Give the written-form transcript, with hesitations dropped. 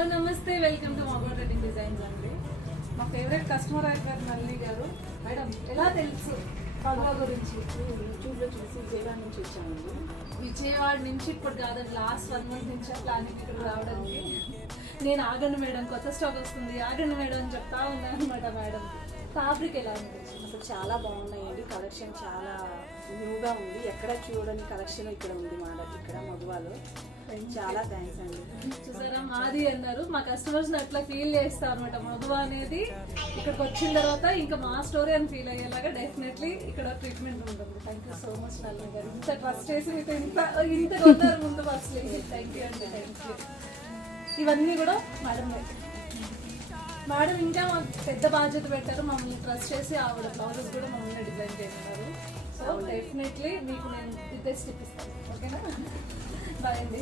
Hello నమస్తే, welcome to మగోడ్ రెడ్డింగ్ designs అండి. మా ఫేవరెట్ కస్టమర్ అయిపోయారు నల్లి గారు. మేడం ఎలా తెలుసు పల్వా గురించి? యూట్యూబ్లో చూసి విజయవాడ నుంచి వచ్చామండి. విజయవాడ నుంచి ఇప్పుడు కాదండి, లాస్ట్ 1 month నుంచి ప్లానింగ్ ఇక్కడ రావడానికి. నేను ఆగండి మేడం, కొత్త స్టాక్ వస్తుంది, ఆగండి మేడం అని చెప్తా ఉన్నాను అనమాట. మేడం ఫ్యాబ్రిక్ ఎలా అనిపించింది? అసలు చాలా బాగున్నాయండి, కలెక్షన్ చాలా న్యూగా ఉంది. ఎక్కడ చూడని కలెక్షన్ ఇక్కడ ఉంది ఇక్కడ మధువాలో. చాలా థ్యాంక్స్ అండి. చూసారా, మాది అన్నారు. మా కస్టమర్స్ అట్లా ఫీల్ చేస్తారు అనమాట. మధువా అనేది ఇక్కడికి వచ్చిన తర్వాత ఇంకా మా స్టోరీ అని ఫీల్ అయ్యేలాగా డెఫినెట్లీ ఇక్కడ ట్రీట్మెంట్ ఉంటుంది. థ్యాంక్ యూ సో మచ్ నల్లి గారు, ఇంత ట్రస్ట్ చేసి మీకు ఇంత కొన్నారు ముందు ఫస్ట్. థ్యాంక్ యూ అండి, థ్యాంక్ యూ. ఇవన్నీ కూడా మేడం ఇంకా మాకు పెద్ద బాధ్యత పెట్టారు, మమ్మల్ని ట్రస్ట్ చేసి ఆవిడ బ్లౌజెస్ కూడా మమ్మల్ని డిజైన్ చేస్తున్నారు. సో డెఫినెట్లీ మీకు నేను బెస్ట్ ఇప్పిస్తాను. ఓకేనా? బాయ్ అండి.